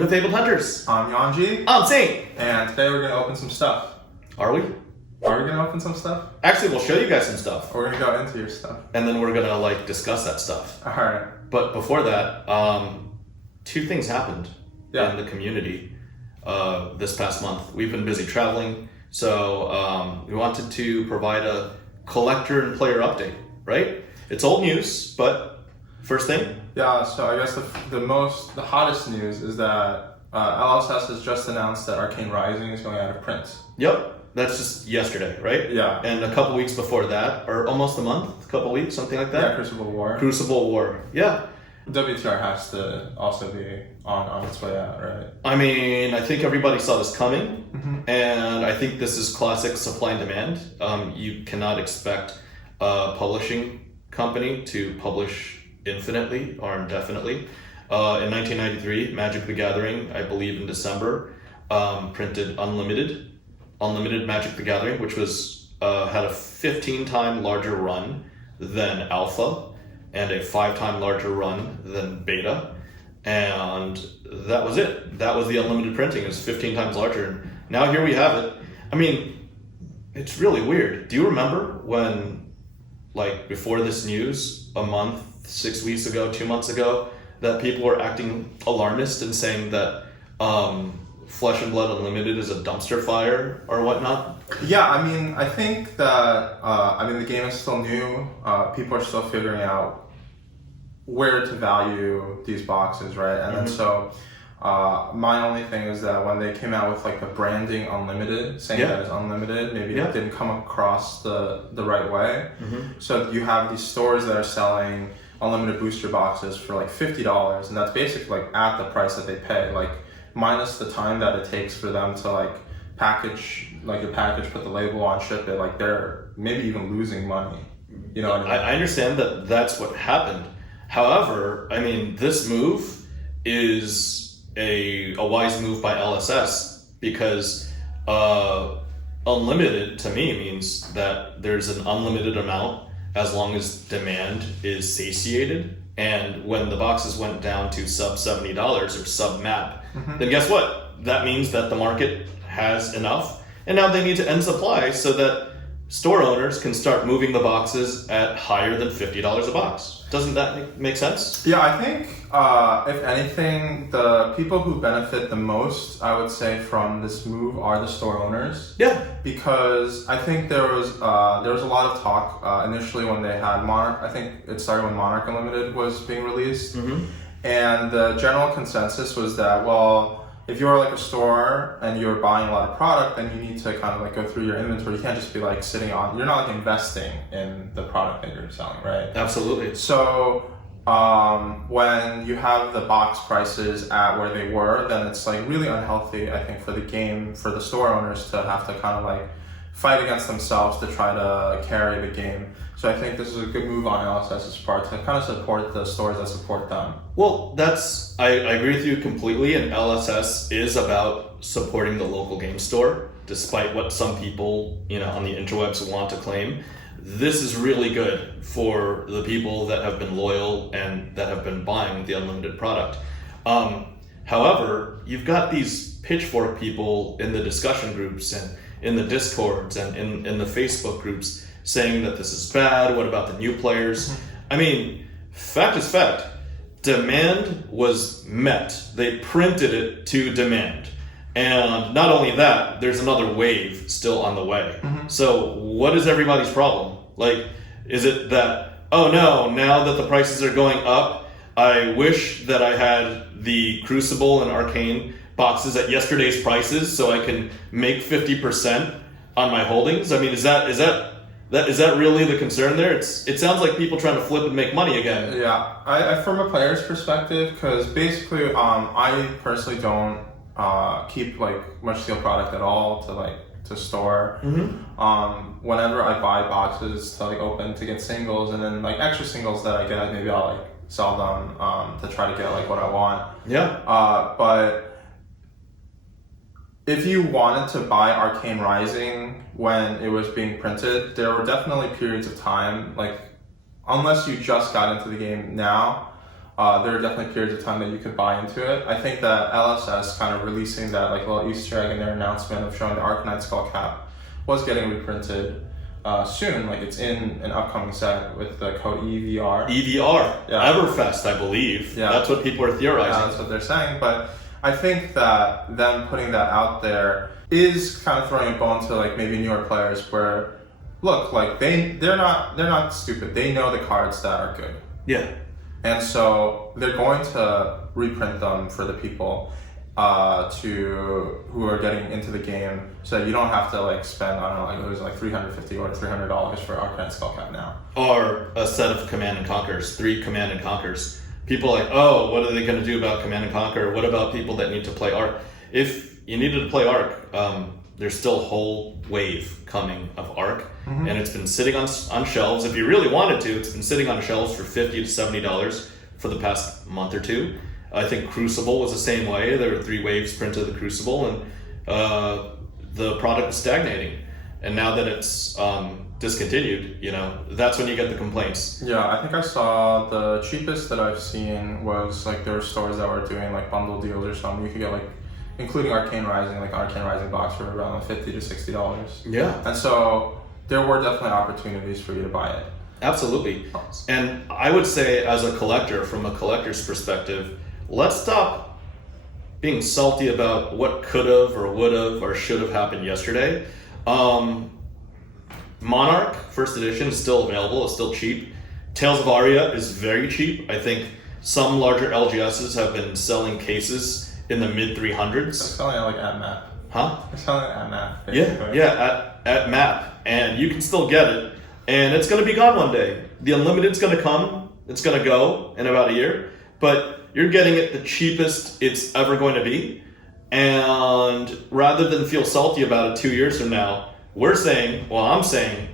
to FaBled Hunters. I'm Yuanji. I'm Saint. And today we're going to open some stuff. Are we? Are we going to open some stuff? Actually, we'll show you guys some stuff. Or we're going to go into your stuff. And then we're going to discuss that stuff. Alright. But before that, two things happened in the community this past month. We've been busy traveling, so we wanted to provide a collector and player update, right? It's old news, but first thing. Yeah, so I guess the hottest news is that LSS has just announced that Arcane Rising is going out of print. Yep. That's just yesterday, right? Yeah. And a couple weeks before that, or almost a month, a couple weeks, something like that? Yeah, Crucible War. Crucible War, yeah. WTR has to also be on its way out, right? I mean, I think everybody saw this coming, and I think this is classic supply and demand. You cannot expect a publishing company to publish infinitely or indefinitely. In 1993, Magic the Gathering, I believe in December, printed Unlimited Magic the Gathering, which was had a 15-time larger run than Alpha and a 5-time larger run than Beta, and that was it. That was the unlimited printing. It was 15 times larger, and now here we have it. I mean, it's really weird. Do you remember when, before this news, a month, 6 weeks ago, 2 months ago, that people were acting alarmist and saying that Flesh and Blood Unlimited is a dumpster fire or whatnot? Yeah, I mean, I think that, the game is still new. People are still figuring out where to value these boxes, right? And then so, my only thing is that when they came out with the branding Unlimited, saying that it's unlimited, maybe it didn't come across the right way. So you have these stores that are selling unlimited booster boxes for $50, and that's basically at the price that they pay, minus the time that it takes for them to package a package, put the label on, ship it. They're maybe even losing money. You know what I mean? I understand that that's what happened. However, I mean, this move is a wise move by LSS because unlimited to me means that there's an unlimited amount as long as demand is satiated. And when the boxes went down to sub $70 or sub map, then guess what? That means that the market has enough, and now they need to end supply so that store owners can start moving the boxes at higher than $50 a box. Doesn't that make sense? Yeah, I think if anything, the people who benefit the most, I would say, from this move are the store owners. Yeah. Because I think there was a lot of talk initially when they had Monarch. I think it started when Monarch Unlimited was being released, and the general consensus was that, well, if you're a store and you're buying a lot of product, then you need to kind of go through your inventory. You can't just be sitting on. You're not investing in the product that you're selling, right? Absolutely. So when you have the box prices at where they were, then it's really unhealthy, I think, for the game, for the store owners to have to kind of fight against themselves to try to carry the game. So I think this is a good move on LSS's part to kind of support the stores that support them. Well, I agree with you completely, and LSS is about supporting the local game store, despite what some people, on the interwebs want to claim. This is really good for the people that have been loyal and that have been buying the unlimited product. However, you've got these pitchfork people in the discussion groups and in the Discords and in the Facebook groups saying that this is bad. What about the new players? I mean, fact is fact. Demand was met. They printed it to demand. And not only that, there's another wave still on the way. So what is everybody's problem? Is it that, oh no, now that the prices are going up, I wish that I had the Crucible and Arcane boxes at yesterday's prices so I can make 50% on my holdings? I mean, is that really the concern there? It sounds like people trying to flip and make money again. Yeah, I from a player's perspective, because basically, I personally don't keep much sealed product at all to store. Whenever I buy boxes to open to get singles, and then extra singles that I get, maybe I'll sell them to try to get what I want. Yeah. But if you wanted to buy Arcane Rising when it was being printed, there were definitely periods of time, unless you just got into the game now, there are definitely periods of time that you could buy into it. I think that LSS kind of releasing that like little Easter egg in their announcement of showing the Arcanine skull cap was getting reprinted soon. Like it's in an upcoming set with the code EVR. EVR, Yeah. Everfest, I believe. Yeah. That's what people are theorizing. Yeah, that's what they're saying. But I think that them putting that out there is kind of throwing a bone to like maybe newer players where, look, like they're not stupid. They know the cards that are good. Yeah. And so they're going to reprint them for the people who are getting into the game, so that you don't have to like spend, I don't know, like it was like $350 or $300 for Arcanine Skull Cap now. Or a set of Command and Conquers, 3 Command and Conquers. People are like, oh, what are they going to do about Command and Conquer? What about people that need to play Arc? If you needed to play Arc, there's still a whole wave coming of Arc, and it's been sitting on shelves. If you really wanted to, it's been sitting on shelves for $50 to $70 for the past month or two. I think Crucible was the same way. There were 3 waves printed of the Crucible, and the product is stagnating. And now that it's discontinued, that's when you get the complaints. Yeah, I think I saw the cheapest that I've seen was like there were stores that were doing like bundle deals or something. You could get like, including Arcane Rising, like Arcane Rising box for around $50 to $60. Yeah. And so there were definitely opportunities for you to buy it. Absolutely. And I would say, as a collector, from a collector's perspective, let's stop being salty about what could have or would have or should have happened yesterday. Monarch First Edition is still available. It's still cheap. Tales of Aria is very cheap. I think some larger LGSs have been selling cases in the mid 300s. I'm selling it like at MAP. Huh? I'm selling it at MAP. Basically. Yeah, at MAP. And you can still get it. And it's going to be gone one day. The Unlimited's going to come. It's going to go in about a year. But you're getting it the cheapest it's ever going to be. And rather than feel salty about it 2 years from now, I'm saying,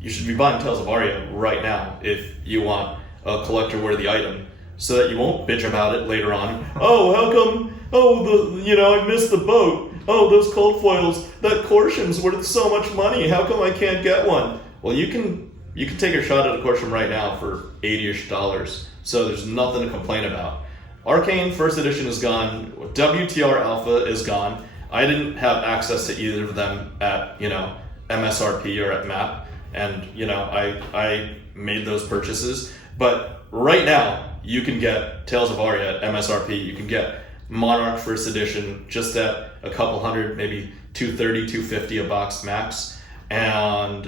you should be buying Tales of Aria right now if you want a collector-worthy item, so that you won't bitch about it later on. Oh, how come? Oh, I missed the boat. Oh, those cold foils. That Corshion's worth so much money. How come I can't get one? Well, you can take a shot at a Corshon right now for $80-ish. So there's nothing to complain about. Arcane First Edition is gone. WTR Alpha is gone. I didn't have access to either of them at MSRP or at MAP, and I made those purchases. But right now, you can get Tales of Aria at MSRP. You can get Monarch First Edition just at a couple hundred, maybe $230, $250 a box max, and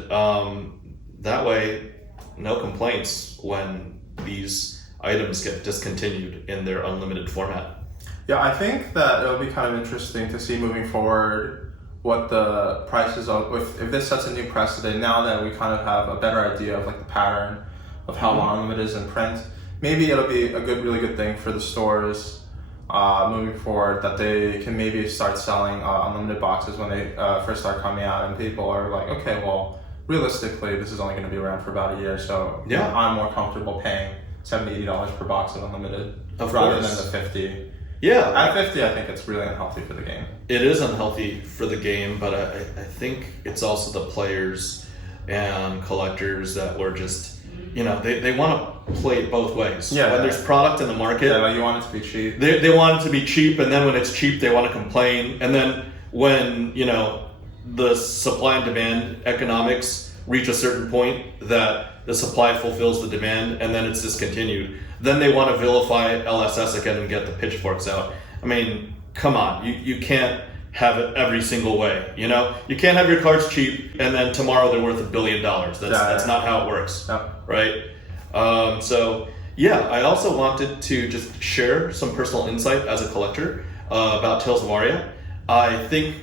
that way, no complaints when these items get discontinued in their unlimited format. Yeah, I think that it'll be kind of interesting to see moving forward what the prices of, if this sets a new precedent now that we kind of have a better idea of like the pattern of how long it is in print. Maybe it'll be a really good thing for the stores moving forward, that they can maybe start selling unlimited boxes when they first start coming out, and people are like, okay, well, realistically, this is only going to be around for about a year, so yeah, I'm more comfortable paying $70, $80 per box of unlimited rather than the $50. Yeah. At 50, I think it's really unhealthy for the game. It is unhealthy for the game, but I think it's also the players and collectors that were just, they want to play it both ways. Yeah. When there's product in the market. Yeah, like you want it to be cheap. They want it to be cheap, and then when it's cheap, they want to complain. And then when, the supply and demand economics reach a certain point that the supply fulfills the demand, and then it's discontinued, then they want to vilify LSS again and get the pitchforks out. I mean, come on, you can't have it every single way, You can't have your cards cheap and then tomorrow they're worth $1 billion. That's not how it works, right? So yeah, I also wanted to just share some personal insight as a collector about Tales of Aria. I think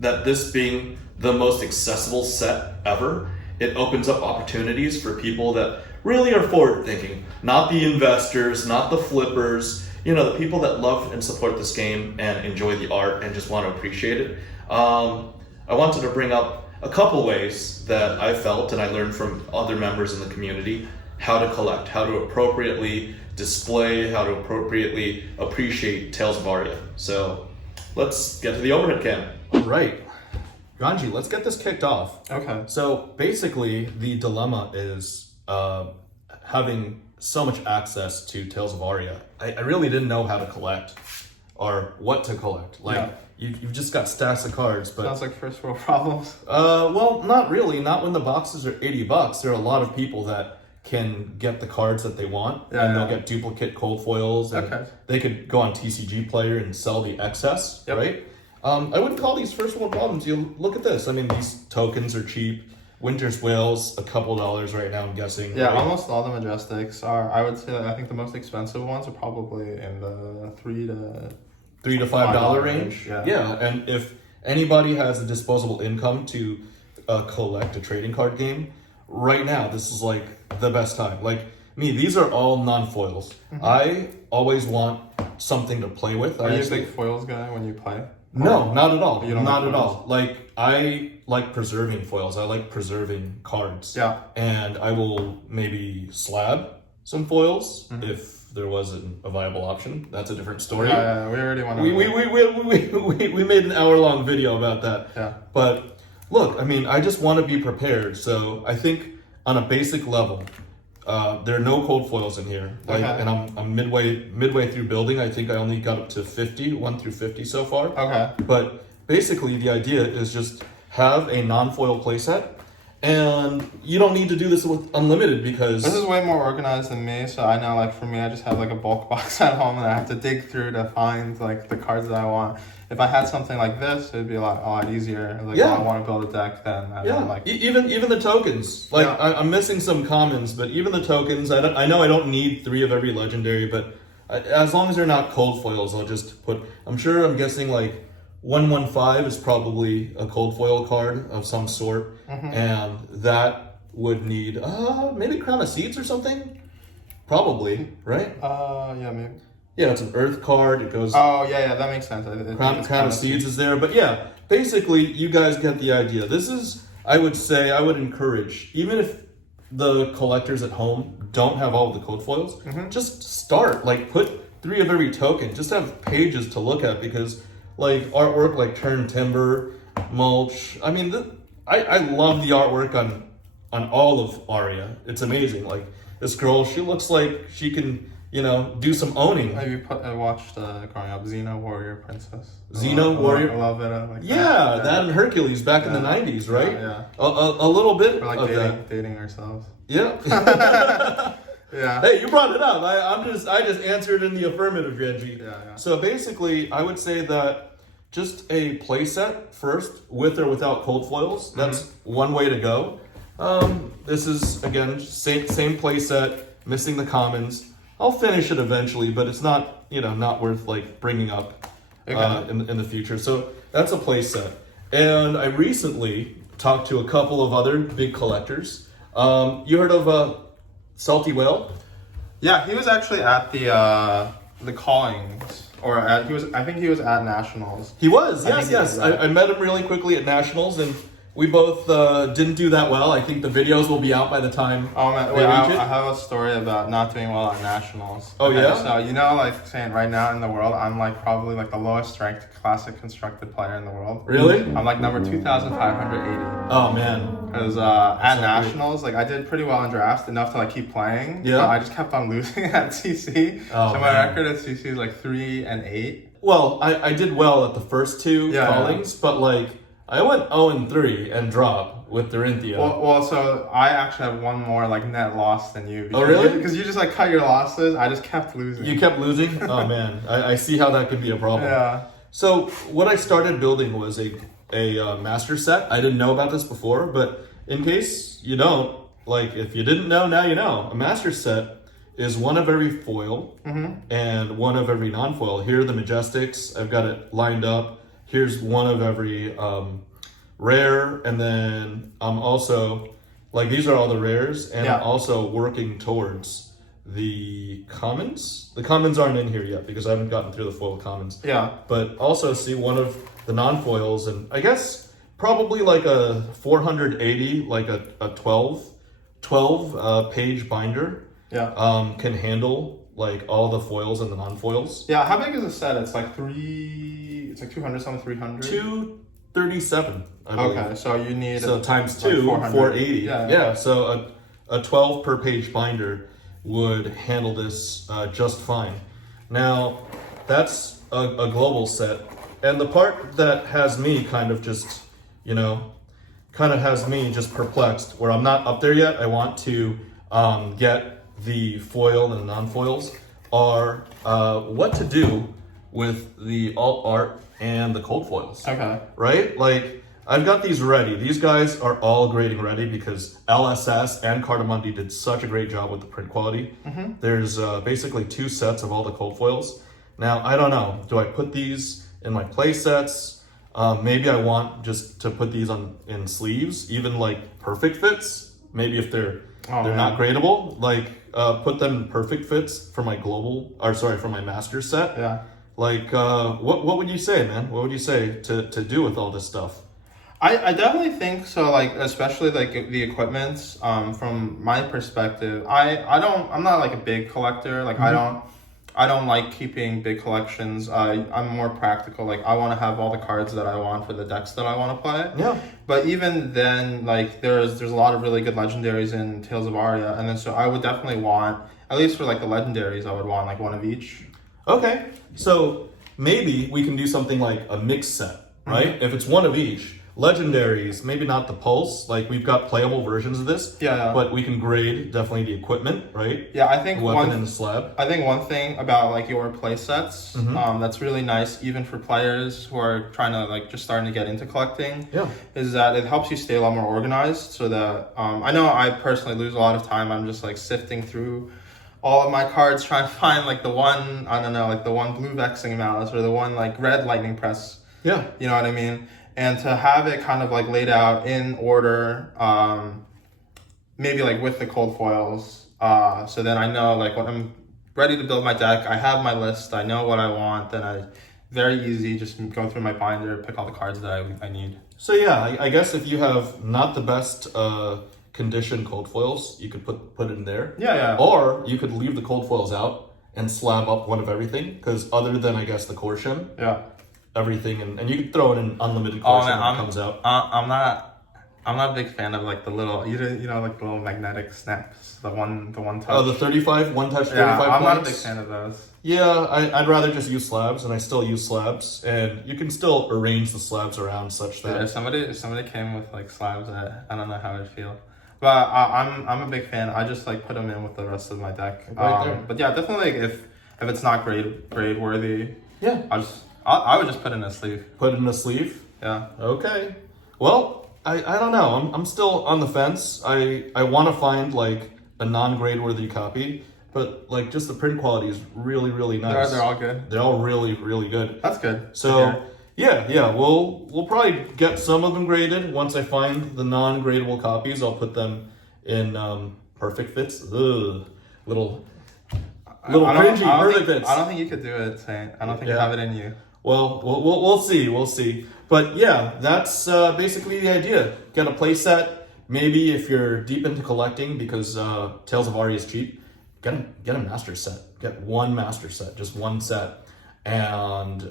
that this being the most accessible set ever, it opens up opportunities for people that really are forward-thinking, not the investors, not the flippers, the people that love and support this game and enjoy the art and just want to appreciate it. I wanted to bring up a couple ways that I felt and I learned from other members in the community how to collect, how to appropriately display, how to appropriately appreciate Tales of Aria. So let's get to the overhead cam. All right. Yuanji, let's get this kicked off. Okay. So basically, the dilemma is having so much access to Tales of Aria. I really didn't know how to collect or what to collect. Like, you've just got stacks of cards, but sounds like first world problems. Well, not really. Not when the boxes are $80. There are a lot of people that can get the cards that they want, and they'll get duplicate cold foils, and they could go on TCG Player and sell the excess, right? I wouldn't call these first world problems. You look at this. I mean, these tokens are cheap. Winter's Whales, a couple dollars right now, I'm guessing. Yeah, right? almost all the Majestics are. I would say that I think the most expensive ones are probably in the $3 to $5 range. Yeah, and if anybody has a disposable income to collect a trading card game, right now this is like the best time. Like me, these are all non-foils. I always want something to play with. Are you a big foils guy when you play? No, not at all. You don't not like at all. Like, I like preserving foils. I like preserving cards. Yeah. And I will maybe slab some foils if there wasn't a viable option. That's a different story. Yeah, we already went over we made an hour-long video about that. Yeah. But look, I mean, I just want to be prepared. So I think on a basic level, there are no cold foils in here. Like, and I'm midway through building. I think I only got up to 1 through 50 so far. Okay. But basically, the idea is just have a non-foil playset, and you don't need to do this with unlimited because this is way more organized than me. So I know, like, for me, I just have like a bulk box at home, and I have to dig through to find like the cards that I want. If I had something like this, it'd be a lot easier. Like, I want to build a deck, then like even the tokens. Like, I'm missing some commons, but even the tokens, I know I don't need 3 of every legendary, but as long as they're not cold foils, I'll just put. I'm guessing like 115 is probably a cold foil card of some sort, and that would need maybe Crown of Seeds or something. Probably, right? Yeah, maybe. Yeah, it's an Earth card. It goes. Oh, yeah, that makes sense. Crown of Seeds is there, but yeah, basically, you guys get the idea. This is, I would encourage, even if the collectors at home don't have all of the code foils, just start. Like, put 3 of every token. Just have pages to look at because, like, artwork like Turn Timber, Mulch. I mean, I love the artwork on all of Aria. It's amazing. Like, this girl, she looks like she can, do some owning. Have you watched growing up Xena Warrior Princess? Warrior? I love it. That and Hercules back in the 90s, right? Yeah. A little bit We're like dating ourselves. Yeah. Yeah. Hey, you brought it up. I just answered in the affirmative, Yuanji. Yeah. So basically, I would say that just a playset first, with or without cold foils. That's one way to go. This is again same playset, missing the commons. I'll finish it eventually, but it's not not worth like bringing up in the future. So that's a playset. And I recently talked to a couple of other big collectors. You heard of Salty Whale? Yeah, he was actually at the callings, or I think he was at Nationals. He was, yes. I met him really quickly at Nationals, and we both didn't do that well. I think the videos will be out by the time I have a story about not doing well at Nationals. Oh, yeah? So, like saying right now in the world, I'm like probably like the lowest ranked classic constructed player in the world. Really? I'm like number 2,580. Oh, man. Because at Nationals, like I did pretty well in drafts, enough to like keep playing. Yeah. But I just kept on losing at CC. Oh, so my record at CC is like 3-8. Well, I did well at the first 2 callings, but like I went 0-3 and dropped with Dorinthia. Well, so I actually have one more like net loss than you. Oh, really? Because you just like cut your losses. I just kept losing. You kept losing? Oh, man. I see how that could be a problem. Yeah. So what I started building was a master set. I didn't know about this before, but in case you don't, like if you didn't know, now you know. A master set is 1 of every foil and 1 of every non-foil. Here are the Majestics. I've got it lined up. Here's 1 of every rare, and then I'm also, like these are all the rares, and I'm also working towards the commons. The commons aren't in here yet because I haven't gotten through the foil commons. Yeah. But also see 1 of the non-foils, and I guess probably like a 480, like a 12 page binder. Yeah. Can handle like all the foils and the non-foils. Yeah, how big is a set? It's like 200 something, 300? 237, I believe. Okay, so you need times 2, like 480. Yeah. So a 12 per page binder. would handle this just fine. Now, that's a global set. And the part that has me kind of just, has me just perplexed, where I'm not up there yet, I want to get the foil and the non-foils, are what to do with the alt art and the cold foils. Okay. Right? Like, I've got these ready. These guys are all grading ready because LSS and Cardamundi did such a great job with the print quality. Mm-hmm. There's basically 2 sets of all the cold foils. Now, I don't know. Do I put these in my play sets? Maybe I want just to put these in sleeves, even like perfect fits. Maybe if they're not gradable, like put them in perfect fits for my for my master set. Yeah. Like, what would you say, man? What would you say to do with all this stuff? I definitely think so, like, especially like the equipments, from my perspective, I'm not like a big collector. Like, mm-hmm. I don't like keeping big collections. I'm more practical. Like, I want to have all the cards that I want for the decks that I want to play. Yeah. But even then, like, there's a lot of really good legendaries in Tales of Aria, and then so I would definitely want, at least for like the legendaries, I would want like one of each. Okay, so maybe we can do something like a mixed set, right? Mm-hmm. If it's one of each. Legendaries, maybe not the pulse. Like, we've got playable versions of this. Yeah. But we can grade definitely the equipment, right? Yeah, I think the weapon and the slab. I think one thing about like your play sets, mm-hmm. That's really nice, even for players who are trying to like just starting to get into collecting. Yeah. Is that it helps you stay a lot more organized. So that I know I personally lose a lot of time. I'm just like sifting through all of my cards, trying to find like the one, I don't know, like the one blue vexing malice or the one like red lightning press. Yeah. You know what I mean? And to have it kind of like laid out in order, maybe like with the cold foils, so then I know like when I'm ready to build my deck, I have my list, I know what I want, then very easy, just go through my binder, pick all the cards that I need. So yeah, I guess if you have not the best condition cold foils, you could put it in there. Yeah. Or you could leave the cold foils out and slab up one of everything, because other than, I guess, the Corsham. Yeah. Everything, and you can throw in an unlimited Corsham when it comes out. I'm not a big fan of like the little, like the little magnetic snaps, the one touch. Oh, the 35 one touch 35 I'm points. not a big fan of those. Yeah, I'd rather just use slabs, and I still use slabs, and you can still arrange the slabs around such that. Yeah, if somebody came with like slabs, I don't know how I'd feel. But I'm a big fan. I just like put them in with the rest of my deck. Right there. But yeah, definitely like, if it's not grade worthy. Yeah. I would just put it in a sleeve. Put it in a sleeve? Yeah. Okay. Well, I don't know. I'm still on the fence. I want to find like a non-grade worthy copy, but like just the print quality is really, really nice. They're all good. They're all really, really good. That's good. So yeah, we'll probably get some of them graded. Once I find the non-gradable copies, I'll put them in perfect fits. Ugh, little cringy perfect fits. I don't think you could do it, Saint. I don't think you have it in you. Well, we'll see. But yeah, that's basically the idea. Get a playset. Maybe if you're deep into collecting, because Tales of Aria is cheap, get a master set. Get one master set, just one set, and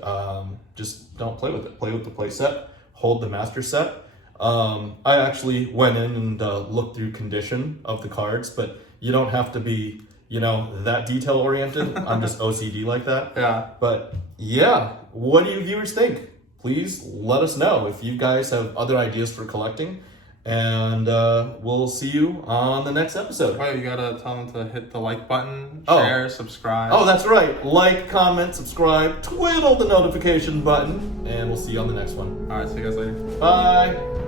just don't play with it. Play with the playset. Hold the master set. I actually went in and looked through condition of the cards, but you don't have to be that detail oriented. I'm just OCD like that. Yeah. But yeah, what do you viewers think? Please let us know if you guys have other ideas for collecting, and we'll see you on the next episode. Right, you gotta tell them to hit the like button, share, subscribe. Oh, that's right. Like, comment, subscribe, twiddle the notification button, and we'll see you on the next one. All right, see you guys later. Bye.